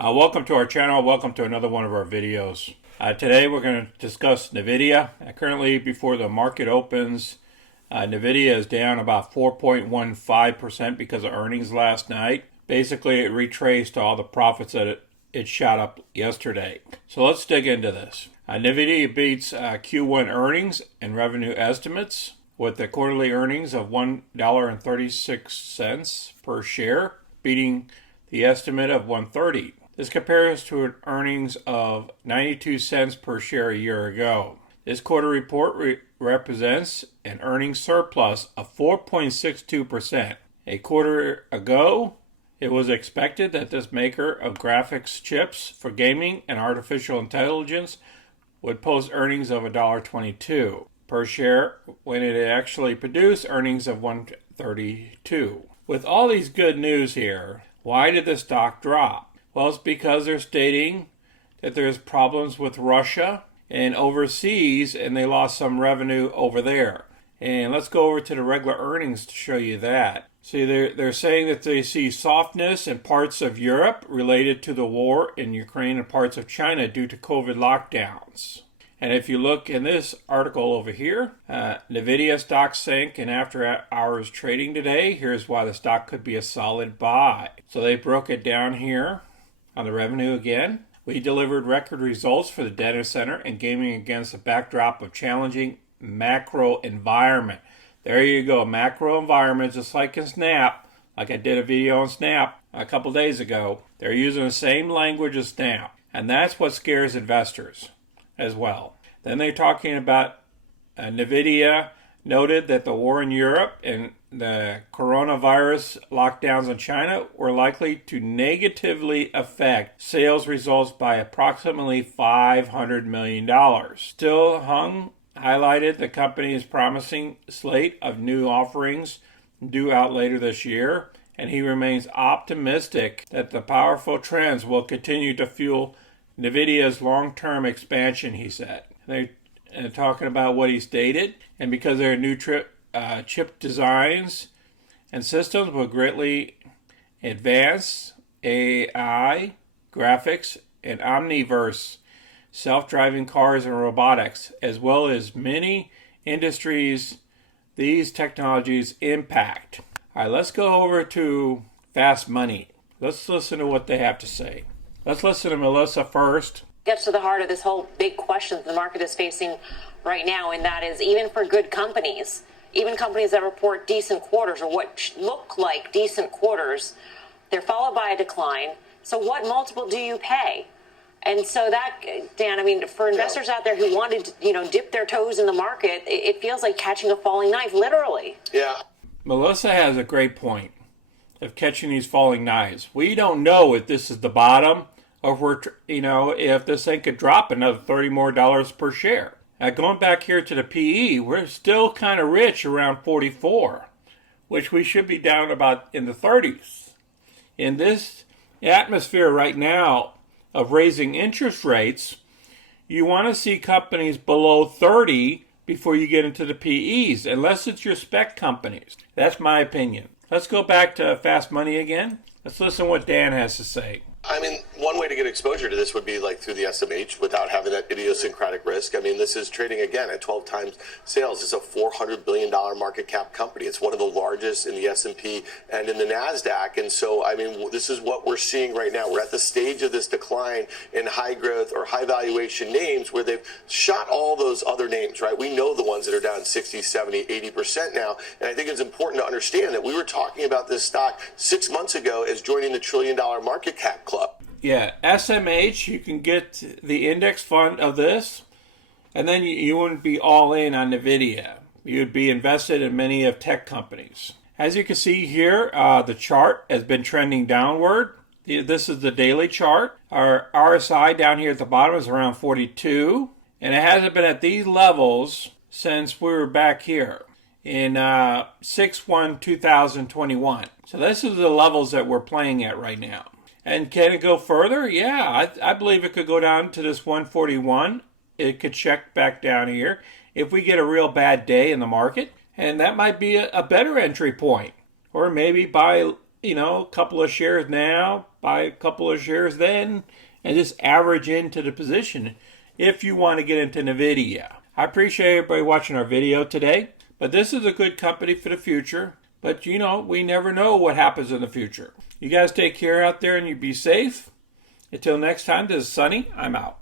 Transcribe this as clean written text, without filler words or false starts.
Welcome to our channel. Welcome to another one of our videos. Today we're going to discuss NVIDIA. Currently, before the market opens, NVIDIA is down about 4.15% because of earnings last night. Basically, it retraced all the profits that it shot up yesterday. So let's dig into this. NVIDIA beats Q1 earnings and revenue estimates with the quarterly earnings of $1.36 per share, beating the estimate of $1.30. This compares to an earnings of 92 cents per share a year ago. This quarter report represents an earnings surplus of 4.62%. A quarter ago, it was expected that this maker of graphics chips for gaming and artificial intelligence would post earnings of $1.22 per share when it actually produced earnings of $1.32. With all these good news here, why did the stock drop? Well, it's because they're stating that there's problems with Russia and overseas, and they lost some revenue over there. And let's go over to the regular earnings to show you that. See, they're saying that they see softness in parts of Europe related to the war in Ukraine and parts of China due to COVID lockdowns. And if you look in this article over here, NVIDIA stock sank in after hours trading today. Here's why the stock could be a solid buy. So they broke it down here on the revenue again. We delivered record results for the data center and gaming against a backdrop of challenging macro environment. There you go, macro environment, just like in Snap, like I did a video on Snap a couple days ago. They're using the same language as Snap, and that's what scares investors as well. Then they're talking about NVIDIA noted that the war in Europe and the coronavirus lockdowns in China were likely to negatively affect sales results by approximately $500 million. Still, Hung highlighted the company's promising slate of new offerings due out later this year, and he remains optimistic that the powerful trends will continue to fuel NVIDIA's long-term expansion, he said. They're talking about what he stated, and because their new chip designs and systems will greatly advance AI, graphics, and omniverse, self-driving cars and robotics, as well as many industries these technologies impact. All right, let's go over to Fast Money. Let's listen to what they have to say. Let's listen to Melissa first. Gets to the heart of this whole big question the market is facing right now, and that is even for good companies, even companies that report decent quarters or what look like decent quarters, they're followed by a decline. So what multiple do you pay? And so that, Dan, I mean, for investors out there who wanted to, dip their toes in the market, it feels like catching a falling knife, literally. Yeah. Melissa has a great point of catching these falling knives. We don't know if this is the bottom, or if we're, if this thing could drop another $30 more per share. Going back here to the PE, we're still kind of rich around 44, which we should be down about in the 30s. In this atmosphere right now of raising interest rates, you want to see companies below 30 before you get into the PEs, unless it's your spec companies. That's my opinion. Let's go back to Fast Money again. Let's listen to what Dan has to say. I mean, one way to get exposure to this would be like through the SMH without having that idiosyncratic risk. I mean, this is trading again at 12 times sales. It's a $400 billion market cap company. It's one of the largest in the S&P and in the NASDAQ. And so, I mean, this is what we're seeing right now. We're at the stage of this decline in high growth or high valuation names where they've shot all those other names, right? We know the ones that are down 60, 70, 80% now. And I think it's important to understand that we were talking about this stock 6 months ago as joining the $1 trillion market cap club. Yeah, SMH, you can get the index fund of this, and then you wouldn't be all in on NVIDIA. You would be invested in many of tech companies. As you can see here, the chart has been trending downward. This is the daily chart. Our RSI down here at the bottom is around 42, and it hasn't been at these levels since we were back here in 6/1/2021. So this is the levels that we're playing at right now. And can it go further? Yeah, I believe it could go down to this 141. It could check back down here if we get a real bad day in the market. And that might be a better entry point. Or maybe buy a couple of shares now, buy a couple of shares then, and just average into the position if you want to get into NVIDIA. I appreciate everybody watching our video today, but this is a good company for the future. But we never know what happens in the future. You guys take care out there and you be safe. Until next time, this is Sonny. I'm out.